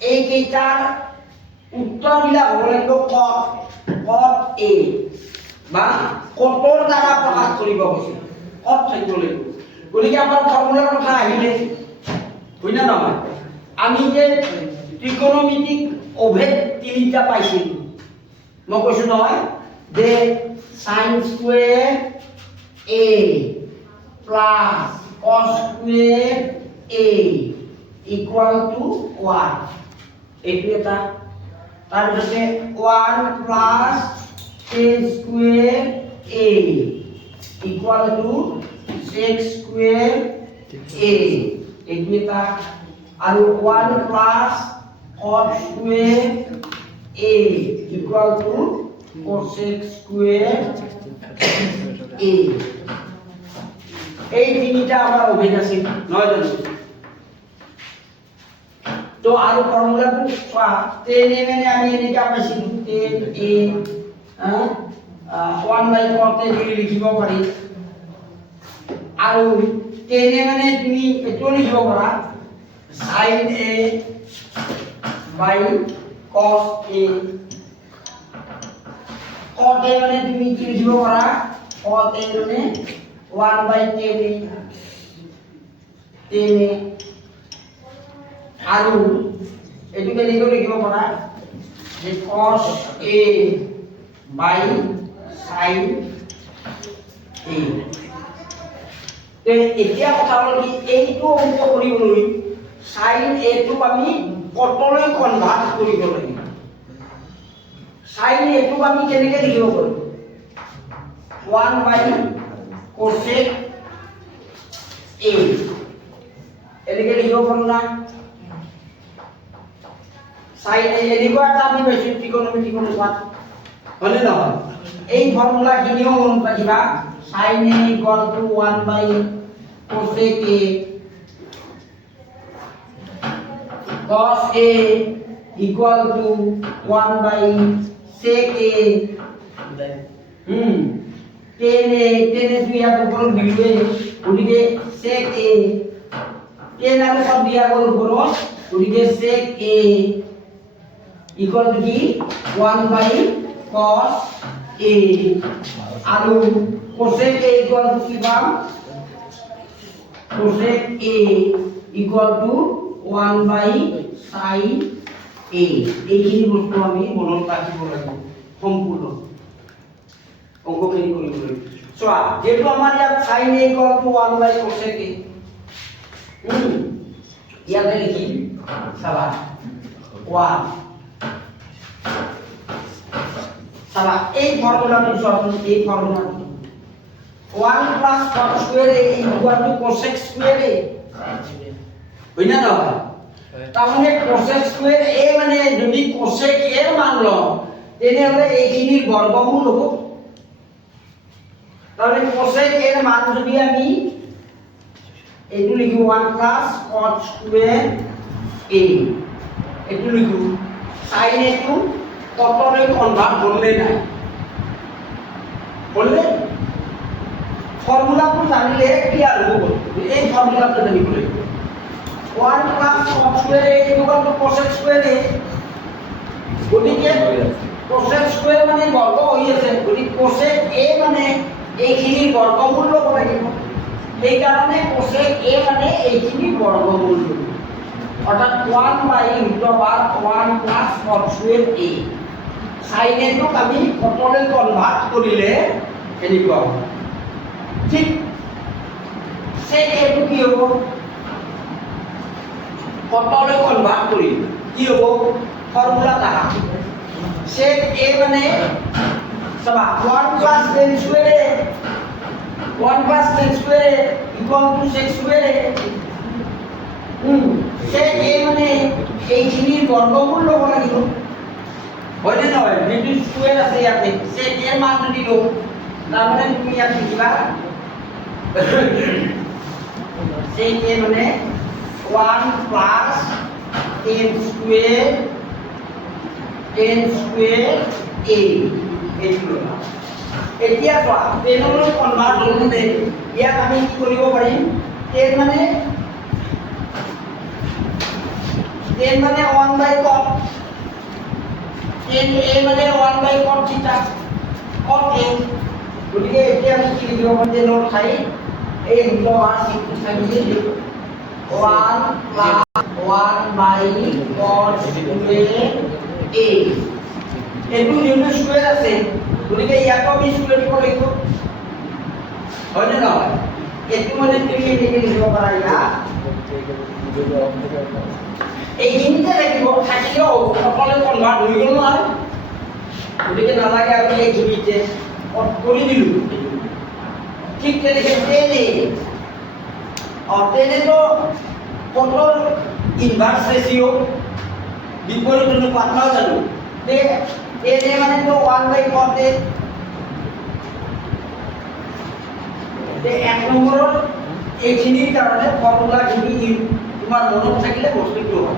এইকেইটাৰ উত্তৰবিলাক হ'ব লাগিব কট এ বা কটৰ দ্বাৰা প্ৰকাশ কৰিব কৈছে কট থাকিব লাগিব গতিকে আমাৰ ফৰ্মুলাৰ কথা আহিলে হয় না নহয় আমি যে ত্ৰিকোণমিতিক অভেদ তিনিটা পাইছিলোঁ মই কৈছোঁ নহয় যে sin square a plus cos square a equal to 1 এইটো এটা তাৰপিছতে 1 plus tan square a equal to sec square a এইটো এটা আৰু 1 plus cot square a equal to cosec square a এই তিনিটা আমাৰ অভেদ আছে নহয় জানো তো আৰু ফৰ্মুলাটো চোৱা tan a মানে আমি এনেকা পাইছিলো tan a 1 cot a বুলি লিখিব পাৰি আৰু tan a মানে তুমি এটো লিখিব পাৰা sin a by cos a cot a মানে তুমি কি লিখিব পাৰা cot a মানে 1 by tan a আৰু এটুকে লিখিব পাৰা যে cos a by sin a তে এতিয়া কথা হল কি এইটো অংক কৰিবলৈ sin a টো আমি কটলৈ কনভাৰ্ট কৰিব লাগিব sin a টো আমি কেনেকৈ লিখিব পাৰো 1 by cosec a এনেকৈ লিখিব পাৰো না sin a এনেকুৱা এটা আমি পাইছো ত্ৰিকোণমিতিক অনুপাত হলে নহয় এই ফৰ্মুলা খিনিও মনত ৰাখিবা sin a equal to 1 by cosec a cos a equal to 1 by sec a tan a দুই ইয়াত ওপৰত দিলে গতিকে sec a tan আৰু সব দিয়া গ'ল ওপৰত গতিকে sec a equal to কি 1 by cos a আৰু cosec a equal to কি পাম cosec a equal to 1 by sin a এইখিনি বস্তু আমি মনত ৰাখিব লাগিব সম্পূৰ্ণ অংকখিনি কৰিব লাগিব চোৱা যেটো আমাৰ ইয়াত sin a equal to 1 by cosec a ইয়াতে লিখিম চাবা 1 চাবা এই ফর্মুলাটো সহজ এই ফর্মুলাটো 1 plus cot square a equal to cosec square a হয় না নহয় তাহলে cosec square a মানে যদি cosec এর মান লও তেনেহলে এইখিনির বর্গমূল হ'ব তাহলে cosec এর মান যদি আমি এইটো লিখি 1 plus cot square a এইটো লিখি sin a টো কটৰে কনভার্ট করলে না বললে ফর্মুলাটো জানিলে কি আর হবো এই ফর্মুলাটা জানিব লাগিব 1 plus cot square a equal to cosec square a গতিকে cosec square মানে বর্গ হৈ আছে গতিকে cosec a মানে এইখিনিৰ বৰ্গমূল লব লাগিব এই কাৰণে cosec a মানে এইখিনিৰ বর্গমূল অর্থাৎ 1 by √1 plus cot square a sin a টোক আমি কটলৈ কনভার্ট কৰিলে এনেকুৱা হ'ব ঠিক sec a টো কি হ'ব কটলৈ কনভার্ট কৰি কি হ'ব ফর্মুলা দেখা sec a মানে সবা 1 plus tan square a 1 plus tan square a equal to sec square a sec a মানে এইখিনিৰ বর্গমূল লব লাগিব হয় না নহয় যেটো স্কয়ার আছে ইয়াতে sec এর মান যদি লও তার মানে তুমি ইয়াত লিখিবা sec a মানে 1 plus tan square a এইটো এতিয়া চোৱা টেনলৈ কনভাৰ্ট হ'লে ইয়াত আমি কি কৰিব পাৰিম tan মানে টেন মানে 1/cot, টেন এ মানে 1/cot থিটা, cot a। গতিকে এতিয়া আমি কি লিখিব পাৰোঁ টেনৰ ঠাইত এই দুটা মান ইনটু থাকি দিলোঁ 1 প্লাছ 1/cot স্কুৱেৰ a। এইটো নিউটন স্কুৱেৰ আছে, গতিকে ইয়াতো আমি স্কুৱেৰ দিব লাগিব, হয়নে নহয়? এইটো মানে তুমি এনেকৈ লিখিব পাৰা ইয়াত এইখিনিতে থাকিব, থাকিলেও সকলোৱে কনভাৰ্ট হৈ গ'ল নহয়, গতিকে নালাগে আমি এইখিনিতে কৰি দিলোঁ। ঠিক তেনেকৈ টেনে টেনেতো কটৰ ইনভাৰ্চ ৰেচিঅ' বিপৰীত অনুপাত নহয় জানো? টেনে মানে তো 1/cot a। এক নম্বৰৰ এইখিনিৰ কাৰণে ফৰ্মুলাখিনি তোমাৰ মনত থাকিলে বস্তুটো হয়।